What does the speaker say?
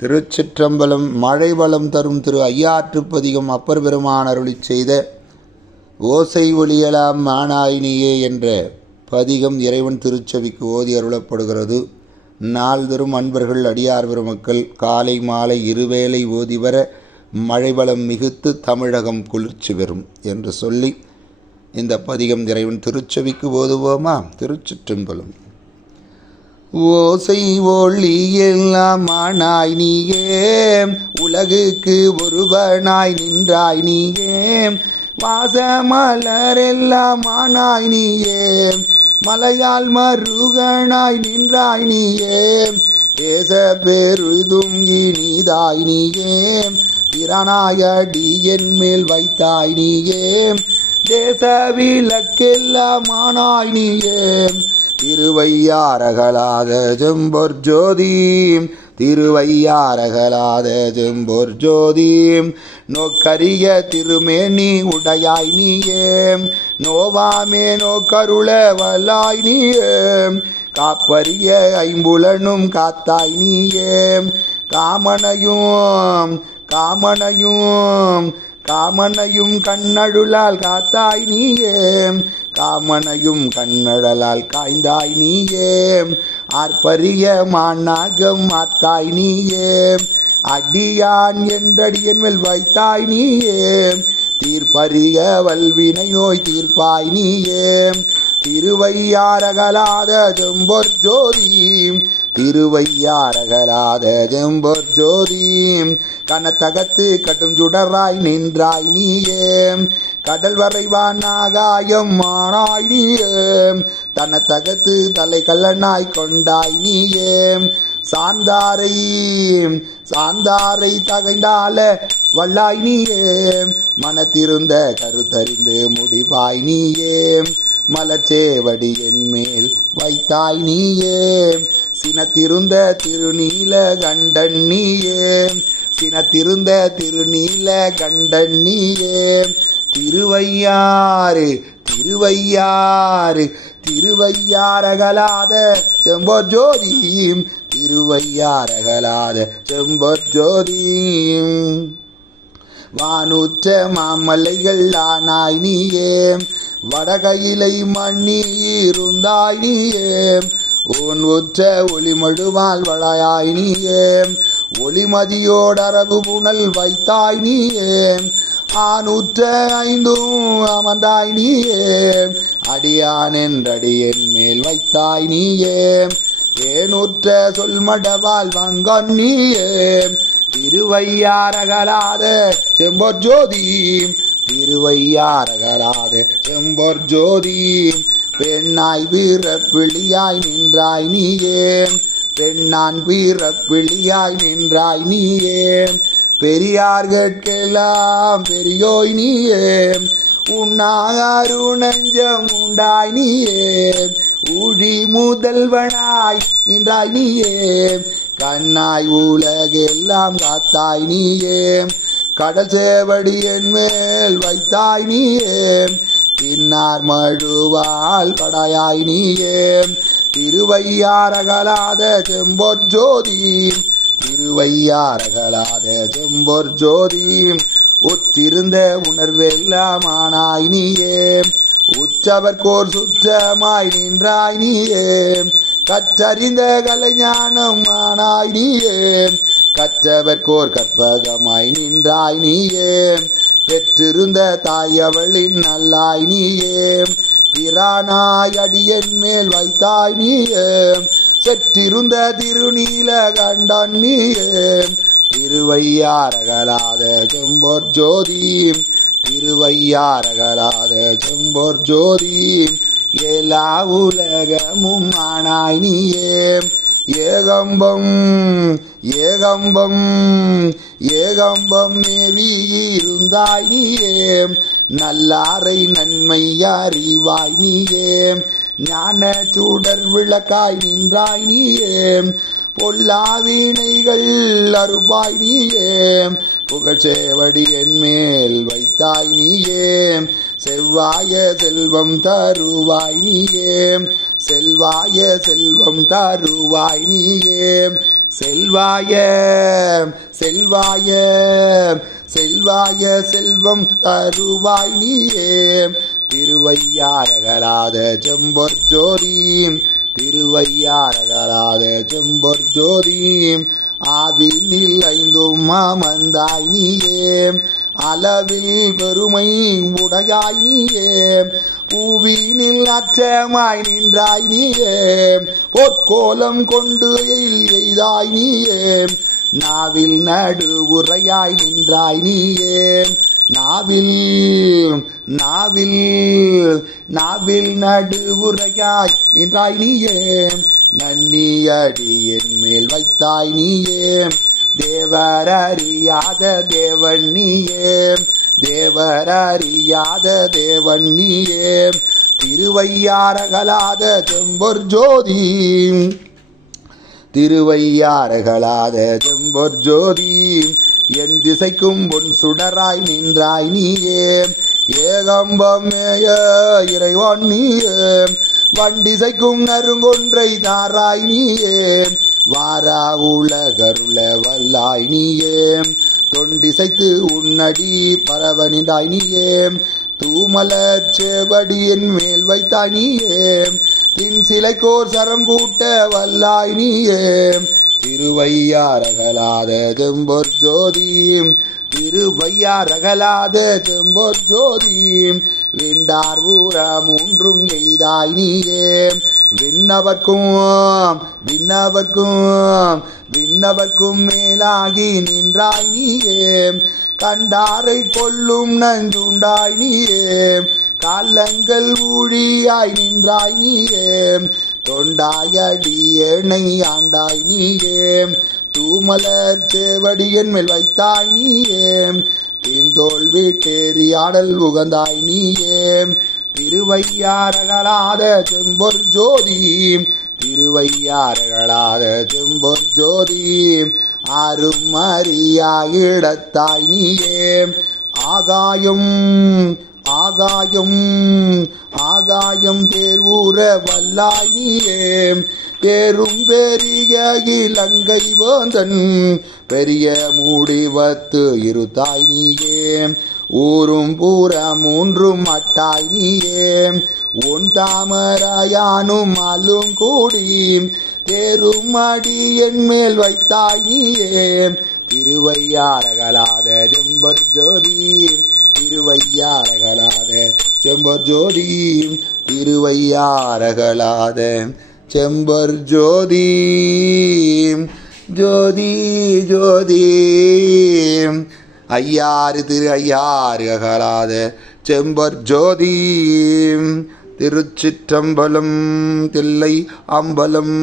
திருச்சிற்றம்பலம் மழை வளம் தரும் திரு ஐயாற்றுப்பதிகம் அப்பர் பெருமான் அருளி செய்த ஓசை ஒளியலாம் மானாயினியே என்ற பதிகம் இறைவன் திருச்செவிக்கு ஓதி அருளப்படுகிறது. நாள்தரும் அன்பர்கள் அடியார் பெருமக்கள் காலை மாலை இருவேளை ஓதி வர மழை வளம் மிகுத்து தமிழகம் குளிர்ச்சி பெறும் என்று சொல்லி இந்த பதிகம் இறைவன் திருச்செவிக்கு ஓதுவோமா? திருச்சிற்றம்பலம். ஓசை ஒளி எல்லாம் ஆனாய் நீயே. உலகுக்கு ஒருவனாய் நின்றாய் நீயே. வாசமலரெல்லாம் ஆனாய் நீயே. மலையால் மருகனாய் நின்றாய் நீயே. பேச பெருதும் இனிதாய் நீயே. பிறனாயடி என் மேல் வைத்தாய் நீயே. தேச விளக்கெல்லாம் ஆனாய் நீயே திருவையாரகலாத செம்பொர் ஜோதி திருவையாரகலாத செம்பொர் ஜோதி நோக்கரிய திருமேனி உடையாய் நீயே நோவாமே நோக்கருள வல்லாய் நீயே காப்பரிய ஐம்புலனும் காத்தாய் நீயே காமனையும் காமனையும் காமனையும் கண்ணழுளால் காத்தாய் நீயே. காமனையும் கண்ணடலால் காய்ந்தாய் நீயே. ஆர்ப்பரிய மாநாகம் மாத்தாய் நீயே. அடியான் என்றடியன் மேல் வைத்தாய் நீயே. தீர்ப்பறிய வல்வினை நோய் தீர்ப்பாய் நீயே. திருவையாரகலாத செம்பொற் ஜோதி திருவையாரகலாத செம்பொற் ஜோதி கனத்தகத்து கட்டும் சுடராய் நின்றாய் நீயே. கடல் வரைவான் ஆகாயம் மானாய் நீயே. தனத்தகத்து தலை கல்லனாய் கொண்டாய் நீயே. சாந்தாரை சாந்தாரை தகைந்தால வல்லாய் நீயே. மனத்திருந்த கருத்தறிந்து முடிவாய் நீயே. மலச்சேவடி என் மேல் வைத்தாய் நீயே. சினத்திருந்த திருநீல கண்டன் நீயே சினத்திருந்த திருநீல கண்டன் நீயே திருவையாறு திருவையாறு திருவையாரகலாத செம்பொற் ஜோதியும் திருவையாரகலாத செம்பொற் ஜோதியும். வானுற்ற மாமலைகள் ஆனாய் நீயே. வடகையிலை மண்ணி இருந்தாய் நீயே. உன் உற்ற ஒளிமழுவால் வளையாய் நீயே. ஒளிமதியோடரபு புனல் வைத்தாய் நீயே. ஆனூற்ற ஐந்தும் அமர்ந்தாய் நீயே. அடியான் என்றடியன் மேல் வைத்தாய் நீயே. ஏனுற்ற சொல்மடவால் வங்கன் நீயே. திருவையாரகலாத செம்பொற் ஜோதி. திருவையாரகலாத செம்பொற் ஜோதி. பெண்ணாய் வீரப்பிளியாய் நின்றாய் நீயே. பெண்ணான் வீரப்பிளியாய் நின்றாய் நீயே. பெரியார் கேட்கலாம் பெரியோய் நீயே. உன்னாகருணஞ்சம் உண்டாய் நீயே. ஊழி முதல்வனாய் நின்றாய் நீயே. கண்ணாய் உலகெல்லாம் காத்தாய் நீயே. கடல் சேவடி என் மேல் வைத்தாய் நீயே. பின்னார் மழுவால் படையாய் நீயே. திருவையாரகலாத செம்பொற் ஜோதி. திருவையாரகலாத செம்பொற் ஜோதி. ஒற்றிருந்த உணர்வெல்லாம் ஆனாய் நீயே. உற்றவர்கோர் சுற்றமாய் நின்றாய் நீயே. கற்றறிந்த கலைஞானம் ஆனாய் நீயே. கற்றவர்கோர் கற்பகமாய் நின்றாய் நீயே. பெற்றிருந்த தாயவளின் நல்லாய் நீயே. பிரானாய் அடியன் மேல் வைத்தாய் நீயே. செற்றிருந்த திருநீல கண்டான் நீயே. திருவையாரகலாத செம்பொற் ஜோதி. திருவையாரகலாத செம்பொற் ஜோதி. எல்லா உலகமும் ஆனாய் நீயே. ஏகம்பம் ஏகம்பம் ஏகம்பம் மேவி இருந்தாய் நீயே நல்லாரை நன்மை அறிவாய் நீயே ஞான சூடர் விளக்காய் நின்றாய் நீயே பொல்லாவினைகள் அருபாய் நீயே. புகழ்ச்சேவடி என் மேல் வைத்தாய் நீயே. செவ்வாய செல்வம் தருவாய் நீயே. செல்வாய செல்வம் தருவாய் நீயே. செல்வாய செல்வாய செல்வாய செல்வம் தருவாய் நீயே. திருவையாரகலாத செம்பொற் திருவையாரகராத திருவையாரகலாத செம்பொற் ஜோதி ஆவினில் ஐந்தும் அமர்ந்தாய் நீயே. அளவில் பெருமை உடையாய் நீயே. பூவினில் அச்சமாய் நின்றாய் நீயே. பொற்கோலம் கொண்டு எய்தாய் நீயே. நாவில் நடு உரையாய் நின்றாய் நீயே. நாவில் நாவில் நாவில் நடுவுரையாய் நின்றாய் நீயே. நன்னி அடி மேல் வைத்தாய் நீயே. தேவர் அறியாத தேவன் நீயே. தேவர் அறியாத தேவன் நீயே. திருவையாரகலாத செம்பொற் ஜோதி. திருவையாரகலாத செம்பொற் ஜோதி. என் திசைக்கும் பொன் சுடராய் நின்றாய் நீயே. ஏகம்பமேய இறைவான் நீயே. வண்டிசைக்கும் நறுங்கொன்றை தாராய் நீயே. வாரா உலகருள வல்லாய் நீயே. தொண்டிசைத்து உன்னடி பரவனிதாய் நீயே. தூமலர் செவடியின் மேல் வைத்தாய் நீயே. தின் சிலைக்கோர் சரம் கூட்ட வல்லாய் நீயே. திருவையாரகலாத செம்பொற் ஜோதி திருவையாரகலாத செம்பொற் ஜோதி விண்டார் ஊர மூன்றும் எய்தாய் நீயே. விண்ணவர்க்கும் விண்ணவர்க்கும் விண்ணவர்க்கும் மேலாகி நின்றாய் நீயே. கண்டாரை கொல்லும் நஞ்சுண்டாய் நீயே. காலங்கள் ஊழியாய் நின்றாய் நீயே. தொண்டாயடியனை ஆண்டாய் நீயே. தூமலர் சேவடியன் மேல் வைத்தாய் நீயே. தீந்தோல் வீட்டேறி ஆடல் உகந்தாய் நீயே. திருவையாரகலாத செம்பொர் ஜோதி. திருவையாரகலாத செம்பொர் ஜோதி. ஆறும் அறியாயிடத்தாய் நீயே. ஆகாயம் ஆகாயம் ஆகாயம் தேர்வூர வல்லாய் நீயே. தேரும் பெரிய இலங்கை வேந்தன் பெரிய மூடிவத்து இருத்தாய் நீயே. ஊரும் பூர மூன்றும் அட்டாய் நீயே. உன் தாமராயானும் அலும் கூடி தேரும் அடி என் மேல் வைத்தாய் நீயே. திருவையாரகலாத செம்பர் ஜோதி திருவையாரகலாத செம்பர் ஜோதி திருவையாரகலாத செம்பர் ஜோதி ஜோதி ஜோதி. ஐயாறு திரு ஐயாறு அகலாத செம்பர் ஜோதி திருச்சிற்றம்பலம் தில்லை அம்பலம்.